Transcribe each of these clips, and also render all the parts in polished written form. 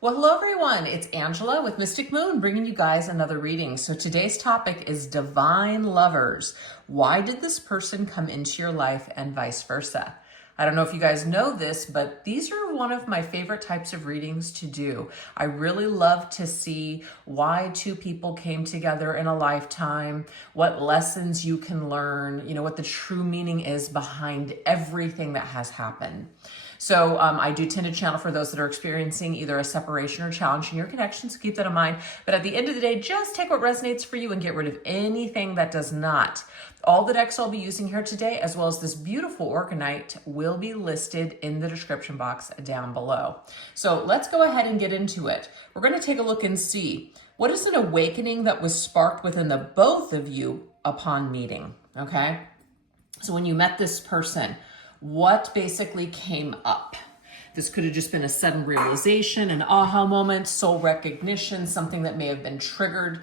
Well, hello everyone. It's Angela with Mystic Moon bringing you guys another reading. So today's topic is divine lovers. Why did this person come into your life and vice versa? I don't know if you guys know this, but these are one of my favorite types of readings to do. I really love to see why two people came together in a lifetime, what lessons you can learn, what the true meaning is behind everything that has happened. So I do tend to channel for those that are experiencing either a separation or challenge in your connections. So keep that in mind. But at the end of the day, just take what resonates for you and get rid of anything that does not. All the decks I'll be using here today, as well as this beautiful Orgonite, will be listed in the description box down below. So let's go ahead and get into it. We're going to take a look and see what is an awakening that was sparked within the both of you upon meeting, okay? So when you met this person, what basically came up? This could have just been a sudden realization, an aha moment, soul recognition, something that may have been triggered,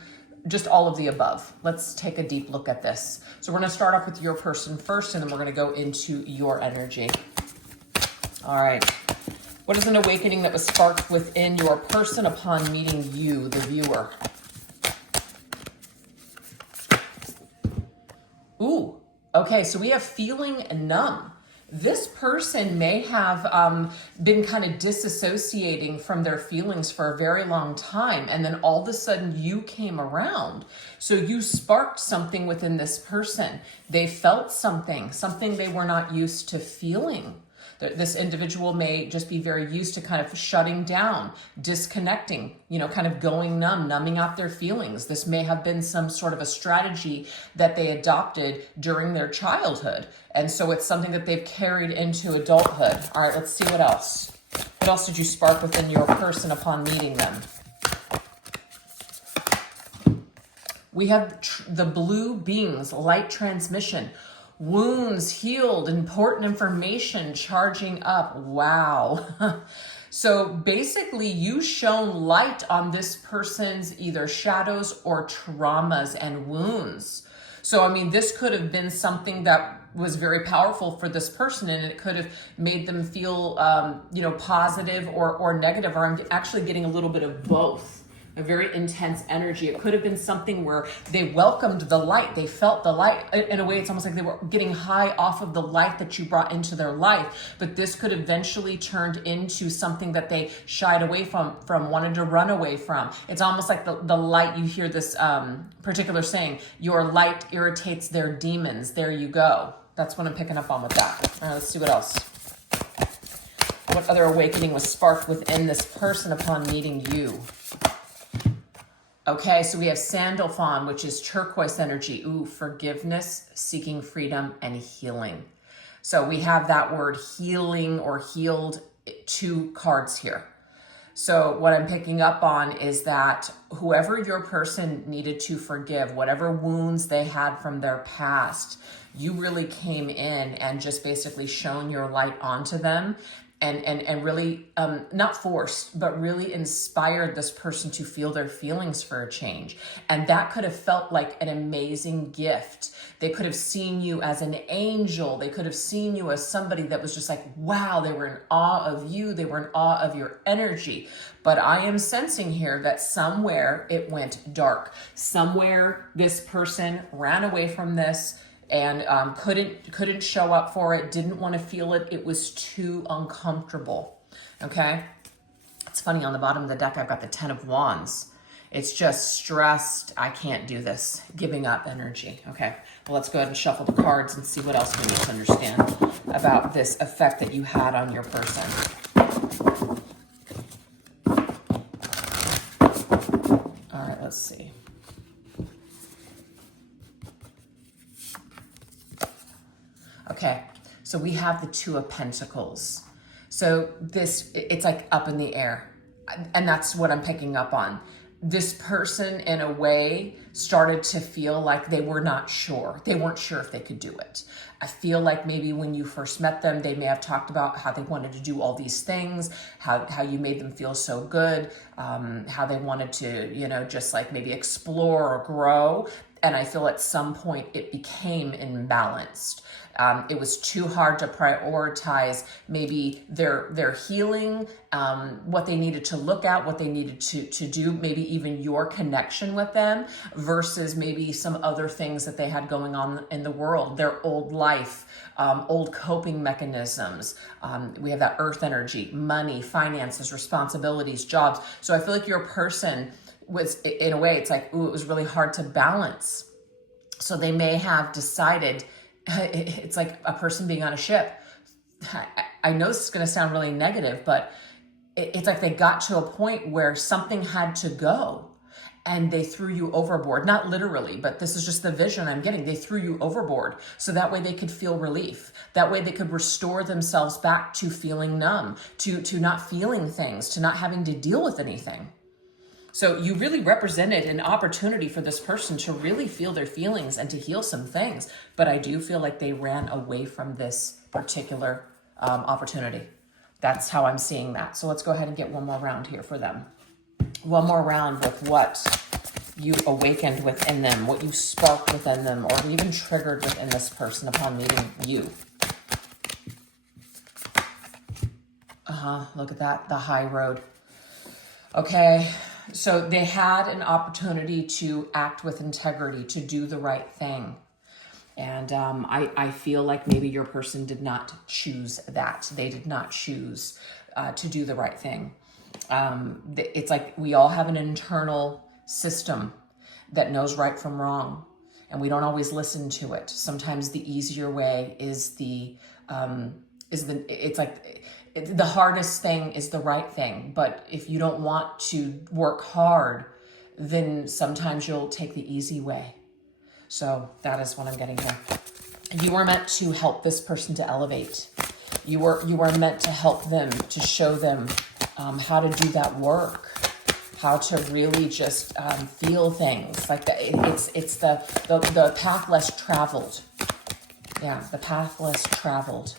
just all of the above. Let's take a deep look at this. So we're going to start off with your person first, and then we're going to go into your energy. All right. What is an awakening that was sparked within your person upon meeting you, the viewer? Ooh, okay, so we have feeling numb. This person may have been kind of disassociating from their feelings for a very long time, and then all of a sudden you came around. So you sparked something within this person. They felt something they were not used to feeling. This individual may just be very used to kind of shutting down, disconnecting, kind of going numb, numbing out their feelings. This may have been some sort of a strategy that they adopted during their childhood. And so it's something that they've carried into adulthood. All right, let's see what else. What else did you spark within your person upon meeting them? We have the blue beings, light transmission. Wounds healed, important information charging up. Wow. So basically you shone light on this person's either shadows or traumas and wounds. So, I mean, this could have been something that was very powerful for this person, and it could have made them feel, positive or negative, or I'm actually getting a little bit of both. A very intense energy. It could have been something where they welcomed the light. They felt the light. In a way, it's almost like they were getting high off of the light that you brought into their life. But this could eventually turned into something that they shied away from wanted to run away from. It's almost like the light, you hear this particular saying, your light irritates their demons. There you go. That's what I'm picking up on with that. All right, let's see what else. What other awakening was sparked within this person upon meeting you? Okay, so we have Sandalphon, which is turquoise energy. Ooh, forgiveness, seeking freedom, and healing. So we have that word healing or healed, 2 cards here. So what I'm picking up on is that whoever your person needed to forgive, whatever wounds they had from their past, you really came in and just basically shone your light onto them. And really, not forced, but really inspired this person to feel their feelings for a change. And that could have felt like an amazing gift. They could have seen you as an angel. They could have seen you as somebody that was just like, wow, they were in awe of you. They were in awe of your energy. But I am sensing here that somewhere it went dark. Somewhere this person ran away from this and couldn't show up for it, didn't want to feel it. It was too uncomfortable, okay? It's funny, on the bottom of the deck, I've got the 10 of Wands. It's just stressed, I can't do this, giving up energy, okay? Well, let's go ahead and shuffle the cards and see what else we need to understand about this effect that you had on your person. All right, let's see. Okay, so we have the 2 of Pentacles. So it's like up in the air. And that's what I'm picking up on. This person, in a way, started to feel like they were not sure. They weren't sure if they could do it. I feel like maybe when you first met them, they may have talked about how they wanted to do all these things, how you made them feel so good, how they wanted to, just like maybe explore or grow. And I feel at some point it became imbalanced. It was too hard to prioritize maybe their healing, what they needed to look at, what they needed to do, maybe even your connection with them versus maybe some other things that they had going on in the world, their old life, old coping mechanisms. We have that earth energy, money, finances, responsibilities, jobs. So I feel like your person was, in a way, it's like, ooh, it was really hard to balance. So they may have decided, it's like a person being on a ship. I know this is going to sound really negative, but it's like they got to a point where something had to go and they threw you overboard. Not literally, but this is just the vision I'm getting. They threw you overboard so that way they could feel relief. That way they could restore themselves back to feeling numb, to not feeling things, to not having to deal with anything. So you really represented an opportunity for this person to really feel their feelings and to heal some things. But I do feel like they ran away from this particular opportunity. That's how I'm seeing that. So let's go ahead and get one more round here for them. One more round with what you awakened within them, what you sparked within them, or even triggered within this person upon meeting you. Look at that, the high road. Okay. So they had an opportunity to act with integrity, to do the right thing. And I feel like maybe your person did not choose that. They did not choose to do the right thing. It's like we all have an internal system that knows right from wrong, and we don't always listen to it. Sometimes the easier way is the hardest thing is the right thing. But if you don't want to work hard, then sometimes you'll take the easy way. So that is what I'm getting here. You were meant to help this person to elevate. You were meant to help them, to show them how to do that work, how to really just feel things. Like it's the path less traveled. Yeah, the path less traveled.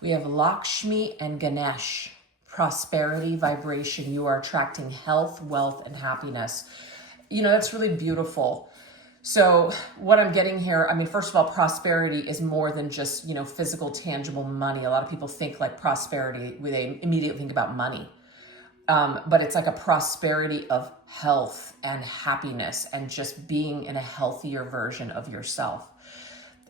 We have Lakshmi and Ganesh, prosperity, vibration. You are attracting health, wealth, and happiness. You know, that's really beautiful. So what I'm getting here, I mean, first of all, prosperity is more than just, physical, tangible money. A lot of people think like prosperity, they immediately think about money. But it's like a prosperity of health and happiness and just being in a healthier version of yourself.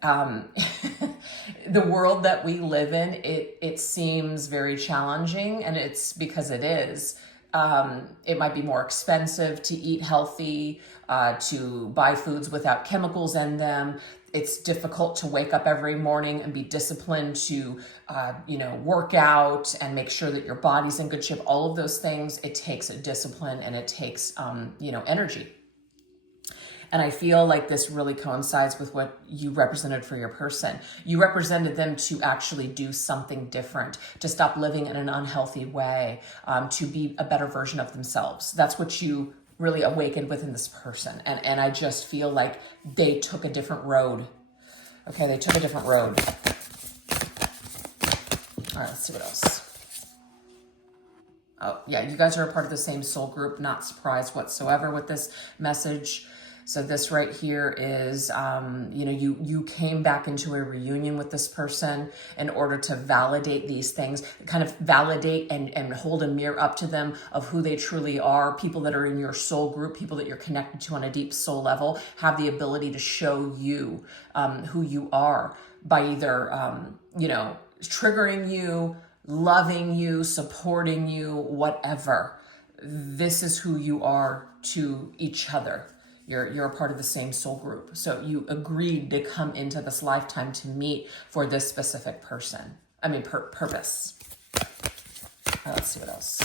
The world that we live in, it seems very challenging, and it's because it is. It might be more expensive to eat healthy, to buy foods without chemicals in them. It's difficult to wake up every morning and be disciplined to, work out and make sure that your body's in good shape. All of those things, it takes a discipline and it takes, energy. And I feel like this really coincides with what you represented for your person. You represented them to actually do something different, to stop living in an unhealthy way, to be a better version of themselves. That's what you really awakened within this person. And I just feel like they took a different road. Okay, they took a different road. All right, let's see what else. Oh, yeah, you guys are a part of the same soul group. Not surprised whatsoever with this message. So this right here is, you came back into a reunion with this person in order to validate these things, kind of validate and hold a mirror up to them of who they truly are. People that are in your soul group, people that you're connected to on a deep soul level, have the ability to show you who you are by either, triggering you, loving you, supporting you, whatever. This is who you are to each other. You're a part of the same soul group. So you agreed to come into this lifetime to meet for this specific purpose. Let's see what else.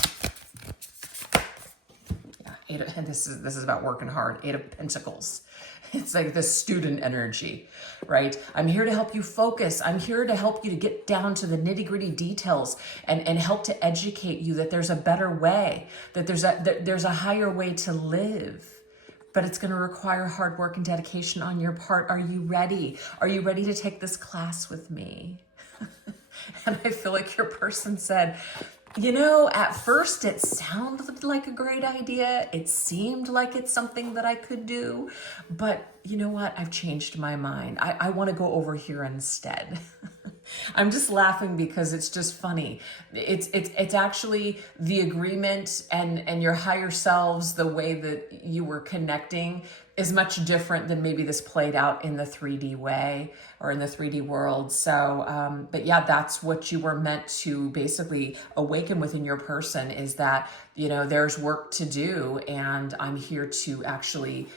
Yeah, and this is about working hard. 8 of Pentacles. It's like the student energy, right? I'm here to help you focus. I'm here to help you to get down to the nitty-gritty details and help to educate you that there's a better way, that there's a higher way to live. But it's going to require hard work and dedication on your part. Are you ready? Are you ready to take this class with me? And I feel like your person said, You know, at first it sounded like a great idea. It seemed like it's something that I could do. But you know what? I've changed my mind. I want to go over here instead. I'm just laughing because it's just funny. It's actually the agreement and your higher selves, the way that you were connecting is much different than maybe this played out in the 3D way or in the 3D world. So, but yeah, that's what you were meant to basically awaken within your person, is that, you know, there's work to do and I'm here to actually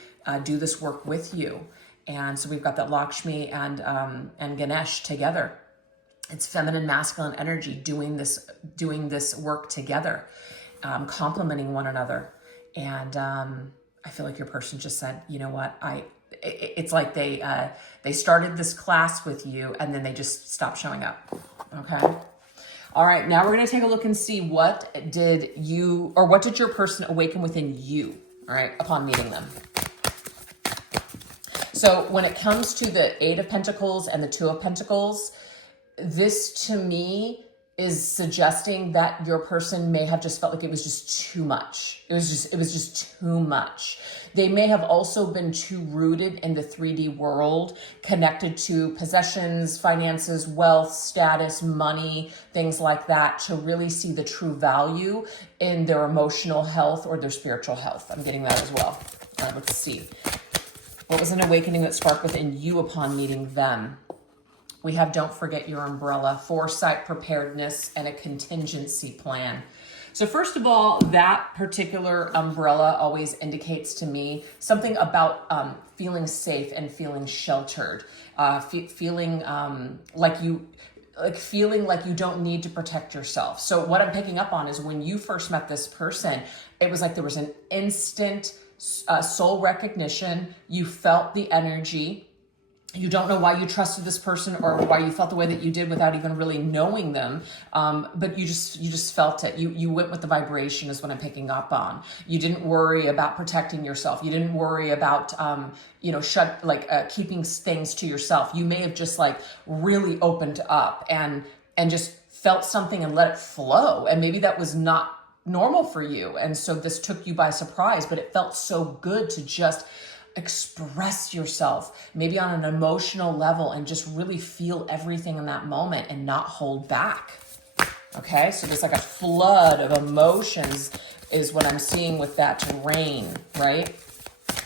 do this work with you. And so we've got that Lakshmi and Ganesh together. It's feminine, masculine energy doing this work together, complementing one another. And I feel like your person just said, you know what, it's like they started this class with you and then they just stopped showing up. Okay. All right. Now we're going to take a look and see what did your person awaken within you, all right, upon meeting them. So when it comes to the 8 of Pentacles and the 2 of Pentacles, this to me is suggesting that your person may have just felt like it was just too much. It was just too much. They may have also been too rooted in the 3D world, connected to possessions, finances, wealth, status, money, things like that, to really see the true value in their emotional health or their spiritual health. I'm getting that as well. All right, let's see. What was an awakening that sparked within you upon meeting them? We have don't forget your umbrella, foresight, preparedness, and a contingency plan. So first of all, that particular umbrella always indicates to me something about feeling safe and feeling sheltered, feeling like you don't need to protect yourself. So what I'm picking up on is when you first met this person, it was like there was an instant soul recognition. You felt the energy. You don't know why you trusted this person or why you felt the way that you did without even really knowing them. But you just felt it. You went with the vibration is what I'm picking up on. You didn't worry about protecting yourself. You didn't worry about, keeping things to yourself. You may have just like really opened up and just felt something and let it flow. And maybe that was not normal for you. And so this took you by surprise, but it felt so good to just express yourself, maybe on an emotional level, and just really feel everything in that moment and not hold back. Okay, so there's like a flood of emotions is what I'm seeing with that rain, right?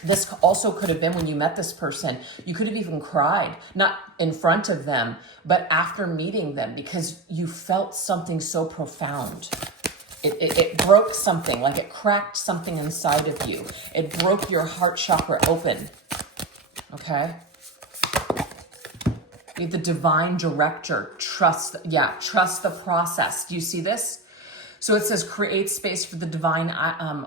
This also could have been when you met this person, you could have even cried, not in front of them, but after meeting them, because you felt something so profound. It broke something, like it cracked something inside of you. It broke your heart chakra open, okay? You're the divine director. Trust the process. Do you see this? So it says create space for the divine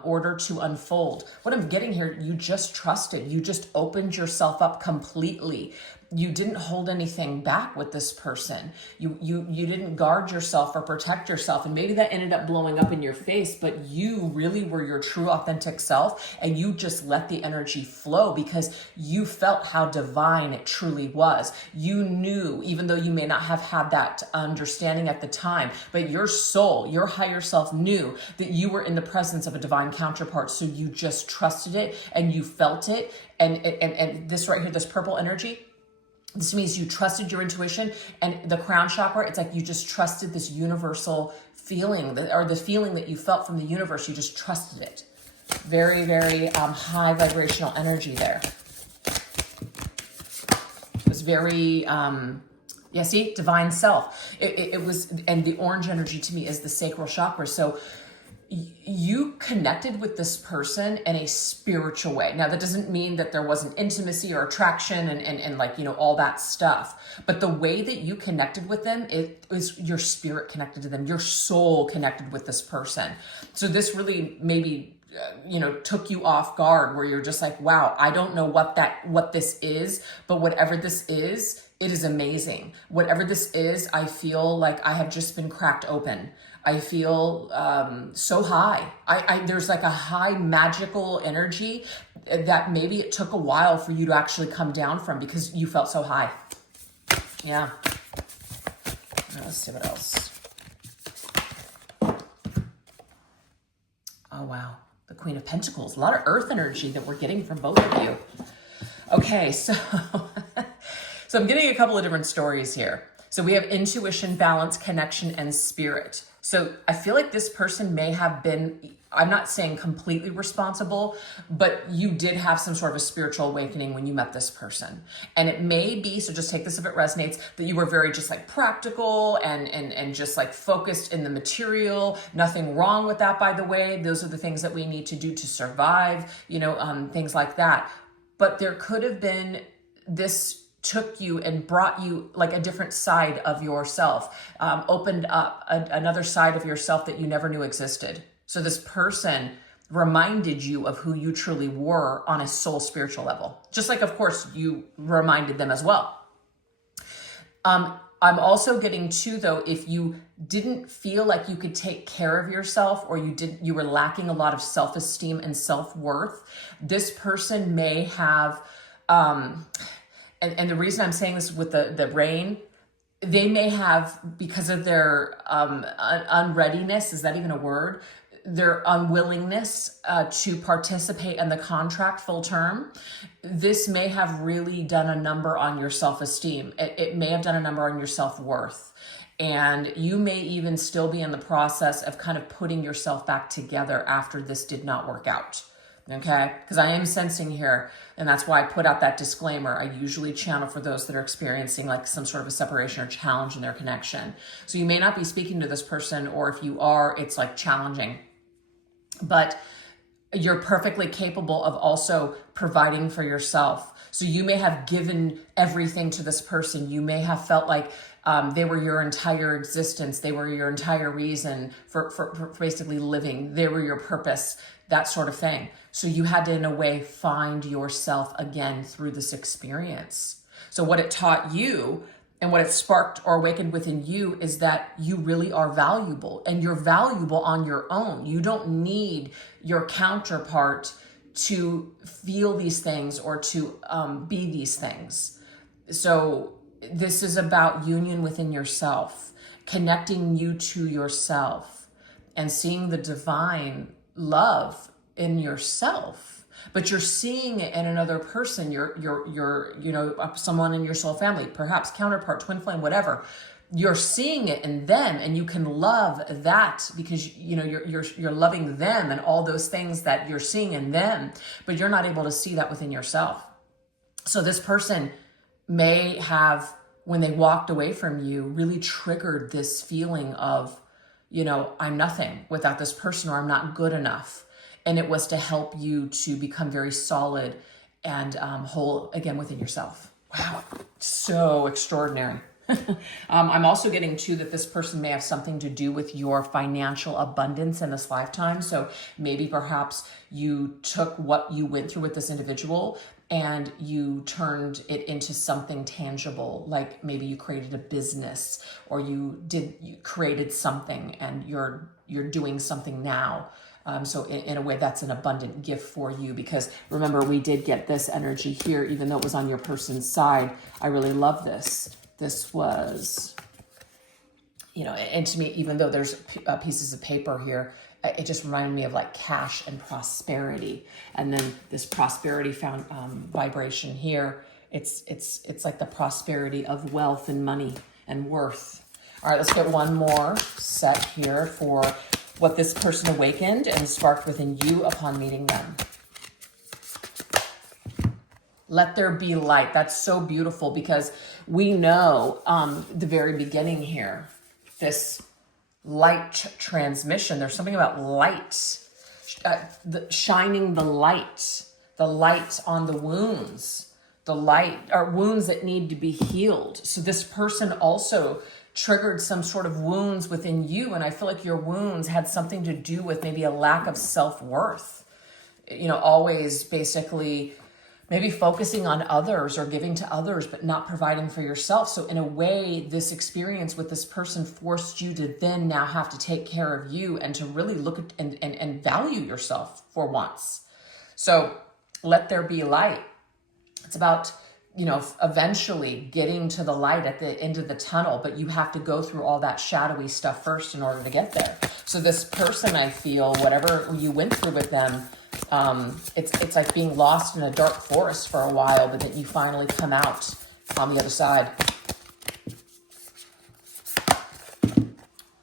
order to unfold. What I'm getting here, you just trusted. You just opened yourself up completely. You didn't hold anything back with this person. You didn't guard yourself or protect yourself. And maybe that ended up blowing up in your face, but you really were your true authentic self and you just let the energy flow because you felt how divine it truly was. You knew, even though you may not have had that understanding at the time, but your soul, your higher self knew that you were in the presence of a divine counterpart. So you just trusted it and you felt it. And this right here, this purple energy, this means you trusted your intuition, and the crown chakra, it's like you just trusted this universal feeling, or the feeling that you felt from the universe. You just trusted it. Very, very high vibrational energy there. It was very, see, divine self. It was, and the orange energy to me is the sacral chakra. So you connected with this person in a spiritual way. Now, that doesn't mean that there wasn't intimacy or attraction and like, all that stuff. But the way that you connected with them, it was your spirit connected to them, your soul connected with this person. So this really maybe, took you off guard where you're just like, wow, I don't know what this is, but whatever this is, it is amazing. Whatever this is, I feel like I have just been cracked open. I feel so high. There's like a high magical energy that maybe it took a while for you to actually come down from because you felt so high. Yeah. Let's see what else. Oh, wow. The Queen of Pentacles. A lot of earth energy that we're getting from both of you. Okay, so, so I'm getting a couple of different stories here. So we have intuition, balance, connection, and spirit. So I feel like this person may have been, I'm not saying completely responsible, but you did have some sort of a spiritual awakening when you met this person. And it may be, so just take this if it resonates, that you were very just like practical and just like focused in the material. Nothing wrong with that, by the way. Those are the things that we need to do to survive, you know, things like that. But there could have been this took you and brought you like a different side of yourself, opened up another side of yourself that you never knew existed. So this person reminded you of who you truly were on a soul spiritual level, just like, of course, you reminded them as well. I'm also getting too, though, if you didn't feel like you could take care of yourself, or you were lacking a lot of self-esteem and self-worth, this person may have, and the reason I'm saying this with the rain, they may have, because of their unreadiness, is that even a word? Their unwillingness to participate in the contract full term, this may have really done a number on your self-esteem. It may have done a number on your self-worth. And you may even still be in the process of kind of putting yourself back together after this did not work out. Okay, because I am sensing here, and that's why I put out that disclaimer. I usually channel for those that are experiencing like some sort of a separation or challenge in their connection. So you may not be speaking to this person, or if you are, it's like challenging. But you're perfectly capable of also providing for yourself. So you may have given everything to this person. You may have felt like they were your entire existence. They were your entire reason for basically living. They were your purpose, that sort of thing. So you had to, in a way, find yourself again through this experience. So what it taught you and what it sparked or awakened within you is that you really are valuable, and you're valuable on your own. You don't need your counterpart to feel these things or to be these things. So this is about union within yourself, connecting you to yourself and seeing the divine love in yourself. But you're seeing it in another person, you're you know, someone in your soul family, perhaps counterpart, twin flame, whatever. You're seeing it in them, and you can love that because you know you're loving them and all those things that you're seeing in them, but you're not able to see that within yourself. So this person may have, when they walked away from you, really triggered this feeling of, you know, I'm nothing without this person, or I'm not good enough. And it was to help you to become very solid and whole again within yourself. Wow, so extraordinary. I'm also getting too that this person may have something to do with your financial abundance in this lifetime. So maybe perhaps you took what you went through with this individual and you turned it into something tangible, like maybe you created a business, or you created something and you're doing something now. So in a way, that's an abundant gift for you, because remember, we did get this energy here, even though it was on your person's side. I really love this. This was, you know, and to me, even though there's pieces of paper here, it just reminded me of like cash and prosperity. And then this prosperity found vibration here. It's like the prosperity of wealth and money and worth. All right, let's get one more set here for what this person awakened and sparked within you upon meeting them. Let there be light. That's so beautiful, because we know the very beginning here, this light transmission, there's something about light, shining the light on the wounds, the light, or wounds that need to be healed. So this person also triggered some sort of wounds within you. And I feel like your wounds had something to do with maybe a lack of self-worth, you know, always basically maybe focusing on others or giving to others, but not providing for yourself. So in a way, this experience with this person forced you to then now have to take care of you and to really look at and value yourself for once. So let there be light. It's about you know, eventually getting to the light at the end of the tunnel, but you have to go through all that shadowy stuff first in order to get there. So this person, I feel, whatever you went through with them, it's like being lost in a dark forest for a while, but then you finally come out on the other side.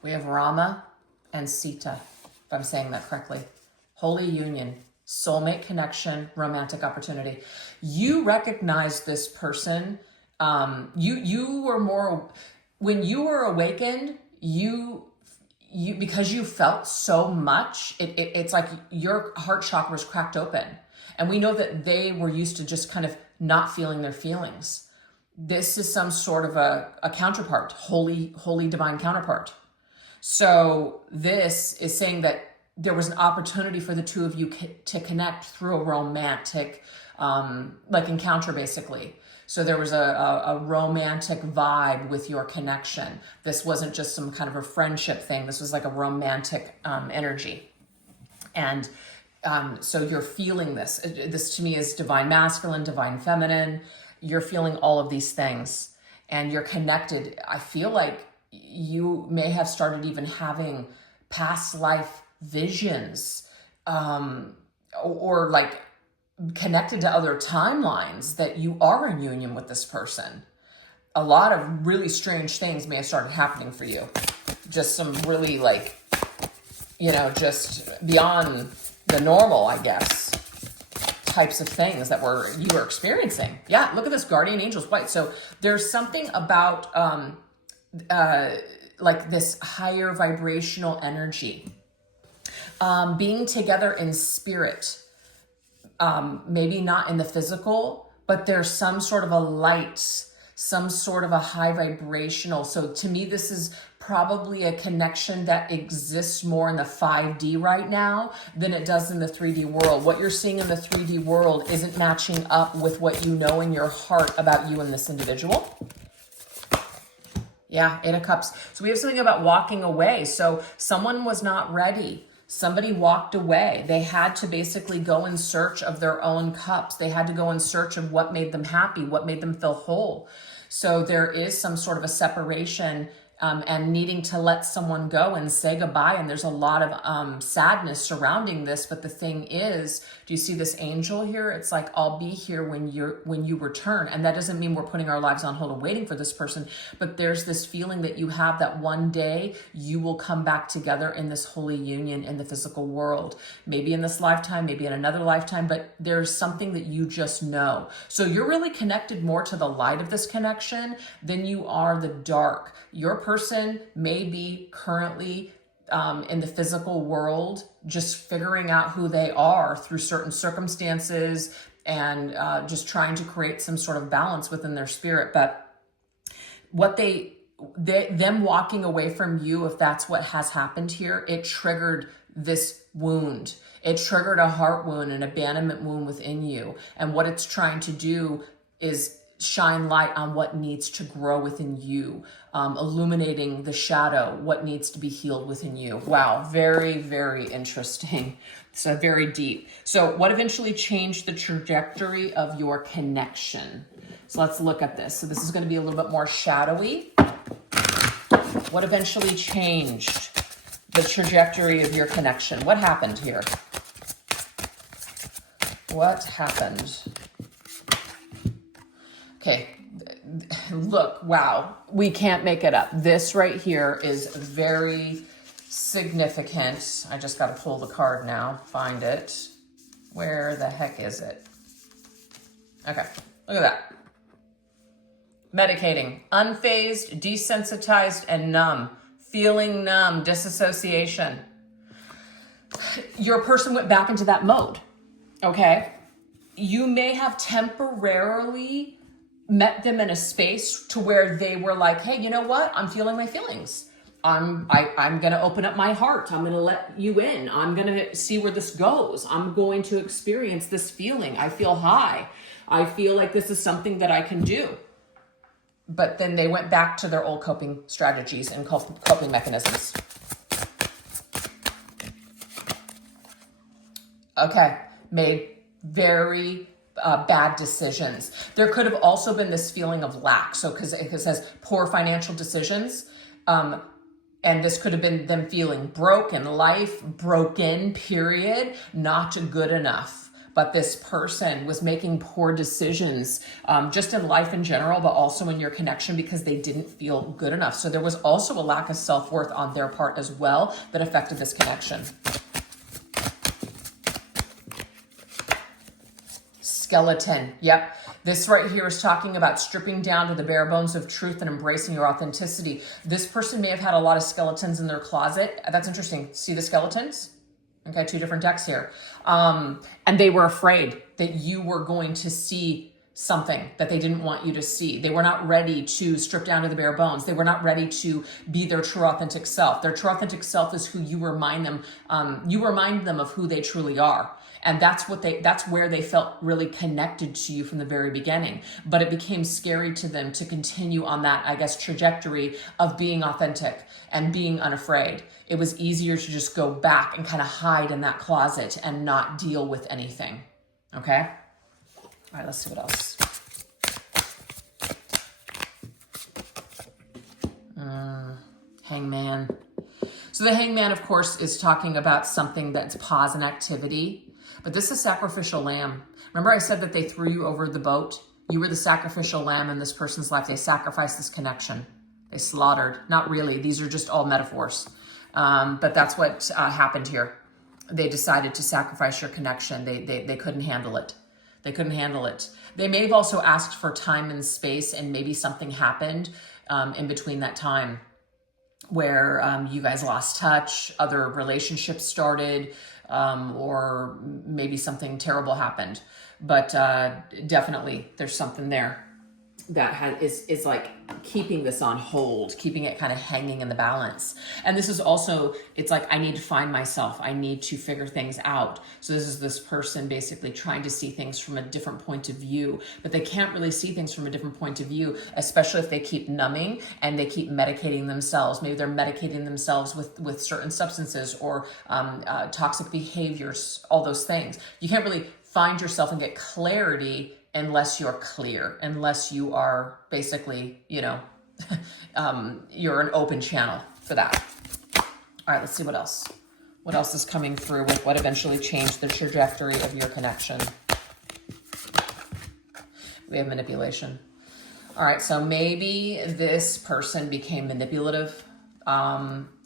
We have Rama and Sita, if I'm saying that correctly. Holy union, soulmate connection, romantic opportunity. You recognize this person. You were more, when you were awakened, you because you felt so much, it's like your heart chakra was cracked open. And we know that they were used to just kind of not feeling their feelings. This is some sort of a counterpart, holy divine counterpart. So this is saying that there was an opportunity for the two of you to connect through a romantic, like encounter basically. So there was a romantic vibe with your connection. This wasn't just some kind of a friendship thing. This was like a romantic energy. And so you're feeling this. This to me is divine masculine, divine feminine. You're feeling all of these things and you're connected. I feel like you may have started even having past life visions, or like connected to other timelines that you are in union with this person. A lot of really strange things may have started happening for you. Just some really like, you know, just beyond the normal, I guess, types of things that you were experiencing. Yeah, look at this guardian angel's white. So there's something about like this higher vibrational energy, being together in spirit, maybe not in the physical, but there's some sort of a light, some sort of a high vibrational. So to me, this is probably a connection that exists more in the 5D right now than it does in the 3D world. What you're seeing in the 3D world isn't matching up with what you know in your heart about you and this individual. Yeah, Eight of Cups. So we have something about walking away. So someone was not ready. Somebody walked away. They had to basically go in search of their own cups. They had to go in search of what made them happy, what made them feel whole. So there is some sort of a separation and needing to let someone go and say goodbye. And there's a lot of sadness surrounding this. But the thing is, do you see this angel here? It's like, I'll be here when you return. And that doesn't mean we're putting our lives on hold and waiting for this person. But there's this feeling that you have that one day you will come back together in this holy union in the physical world. Maybe in this lifetime, maybe in another lifetime, but there's something that you just know. So you're really connected more to the light of this connection than you are the dark. Your person may be currently in the physical world, just figuring out who they are through certain circumstances and just trying to create some sort of balance within their spirit. But what them walking away from you, if that's what has happened here, it triggered this wound. It triggered a heart wound, an abandonment wound within you. And what it's trying to do is shine light on what needs to grow within you, illuminating the shadow, what needs to be healed within you. Wow, very, very interesting. So very deep. So what eventually changed the trajectory of your connection? So let's look at this. So this is going to be a little bit more shadowy. What eventually changed the trajectory of your connection? What happened here? What happened? Okay, look, wow, we can't make it up. This right here is very significant. I just got to pull the card now, find it. Where the heck is it? Okay, look at that. Medicating, unfazed, desensitized, and numb. Feeling numb, disassociation. Your person went back into that mode, okay? You may have temporarily met them in a space to where they were like, hey, you know what? I'm feeling my feelings. I'm going to open up my heart. I'm going to let you in. I'm going to see where this goes. I'm going to experience this feeling. I feel high. I feel like this is something that I can do. But then they went back to their old coping strategies and coping mechanisms. Okay. Made very bad decisions. There could have also been this feeling of lack. So because it says poor financial decisions, and this could have been them feeling broke in life, broken, period, not good enough. But this person was making poor decisions just in life in general, but also in your connection because they didn't feel good enough. So there was also a lack of self-worth on their part as well that affected this connection. Skeleton. Yep. This right here is talking about stripping down to the bare bones of truth and embracing your authenticity. This person may have had a lot of skeletons in their closet. That's interesting. See the skeletons? Okay, 2 different decks here. And they were afraid that you were going to see something that they didn't want you to see. They were not ready to strip down to the bare bones. They were not ready to be their true authentic self. Their true authentic self is who you remind them. You remind them of who they truly are. And that's where they felt really connected to you from the very beginning. But it became scary to them to continue on that, I guess, trajectory of being authentic and being unafraid. It was easier to just go back and kind of hide in that closet and not deal with anything. Okay? All right, let's see what else. Hangman. So the hangman, of course, is talking about something that's pause and activity. But this is sacrificial lamb. Remember I said that they threw you over the boat? You were the sacrificial lamb in this person's life. They sacrificed this connection. They slaughtered. Not really. These are just all metaphors. But that's what happened here. They decided to sacrifice your connection. They couldn't handle it. They couldn't handle it. They may have also asked for time and space, and maybe something happened in between that time where you guys lost touch, other relationships started, or maybe something terrible happened. But definitely there's something there that is like keeping this on hold, keeping it kind of hanging in the balance. And this is also, it's like, I need to find myself. I need to figure things out. So this is this person basically trying to see things from a different point of view, but they can't really see things from a different point of view, especially if they keep numbing and they keep medicating themselves. Maybe they're medicating themselves with certain substances or toxic behaviors, all those things. You can't really find yourself and get clarity unless you're clear, unless you are basically, you're an open channel for that. All right, let's see what else. What else is coming through with what eventually changed the trajectory of your connection? We have manipulation. All right, so maybe this person became manipulative.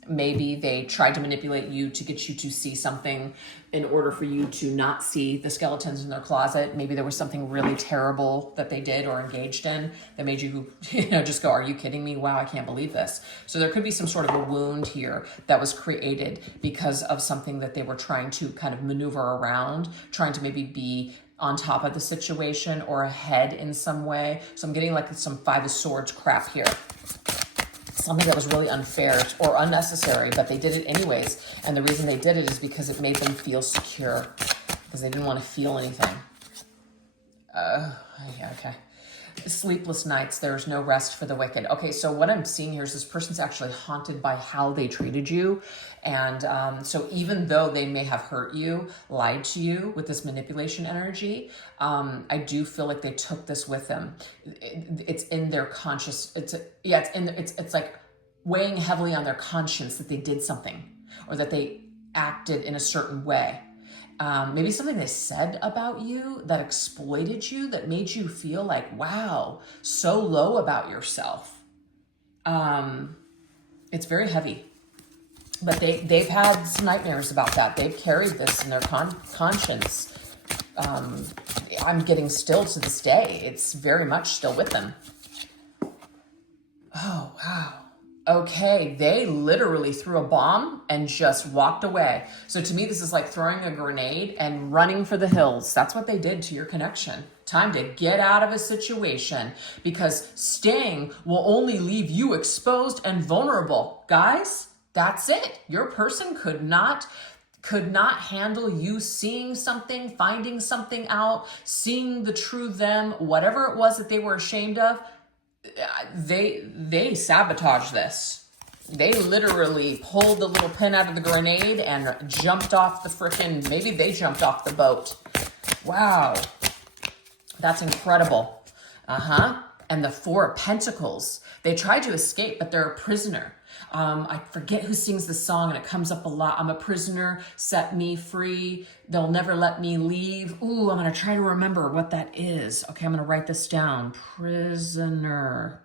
Maybe they tried to manipulate you to get you to see something in order for you to not see the skeletons in their closet. Maybe there was something really terrible that they did or engaged in that made you, just go, are you kidding me? Wow, I can't believe this. So there could be some sort of a wound here that was created because of something that they were trying to kind of maneuver around, trying to maybe be on top of the situation or ahead in some way. So I'm getting like some Five of Swords crap here. Something that was really unfair or unnecessary, but they did it anyways. And the reason they did it is because it made them feel secure, because they didn't want to feel anything. Yeah, okay. Sleepless nights, there's no rest for the wicked. Okay, so what I'm seeing here is this person's actually haunted by how they treated you. And so even though they may have hurt you, lied to you with this manipulation energy, I do feel like they took this with them. It's in their conscious, it's like weighing heavily on their conscience that they did something or that they acted in a certain way. Maybe something they said about you that exploited you, that made you feel like, wow, so low about yourself. It's very heavy. But they've had some nightmares about that. They've carried this in their conscience. I'm getting still to this day. It's very much still with them. Oh, wow. Okay, they literally threw a bomb and just walked away. So to me, this is like throwing a grenade and running for the hills. That's what they did to your connection. Time to get out of a situation, because staying will only leave you exposed and vulnerable. Guys, that's it. Your person could not handle you seeing something, finding something out, seeing the true them, whatever it was that they were ashamed of. They sabotaged this. They literally pulled the little pin out of the grenade and jumped off the maybe they jumped off the boat. Wow. That's incredible. And the Four of Pentacles. They tried to escape, but they're a prisoner. I forget who sings the song, and it comes up a lot. I'm a prisoner, set me free. They'll never let me leave. Ooh, I'm going to try to remember what that is. Okay, I'm going to write this down. Prisoner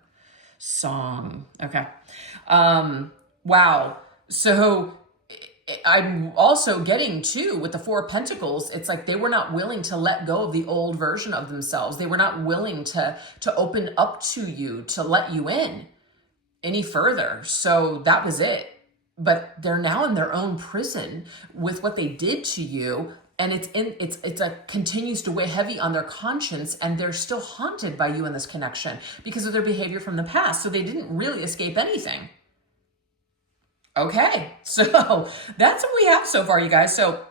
song. Okay. Wow. So I'm also getting too with the Four of Pentacles, it's like they were not willing to let go of the old version of themselves. They were not willing to open up to you, to let you in any further. So that was it. But they're now in their own prison with what they did to you. And it's continues to weigh heavy on their conscience, and they're still haunted by you in this connection because of their behavior from the past. So they didn't really escape anything. Okay, so that's what we have so far, you guys. So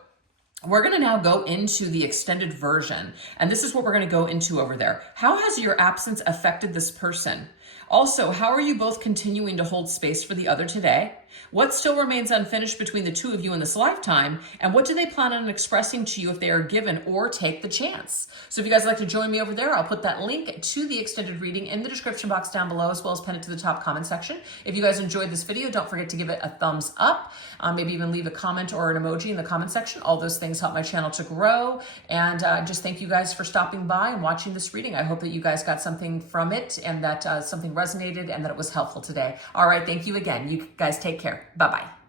we're going to now go into the extended version, and this is what we're going to go into over there. How has your absence affected this person? Also, how are you both continuing to hold space for the other today? What still remains unfinished between the two of you in this lifetime? And what do they plan on expressing to you if they are given or take the chance? So if you guys would like to join me over there, I'll put that link to the extended reading in the description box down below, as well as pin it to the top comment section. If you guys enjoyed this video, don't forget to give it a thumbs up. Maybe even leave a comment or an emoji in the comment section. All those things help my channel to grow. And just thank you guys for stopping by and watching this reading. I hope that you guys got something from it, and that something resonated, and that it was helpful today. All right, thank you again. You guys take care. Bye-bye.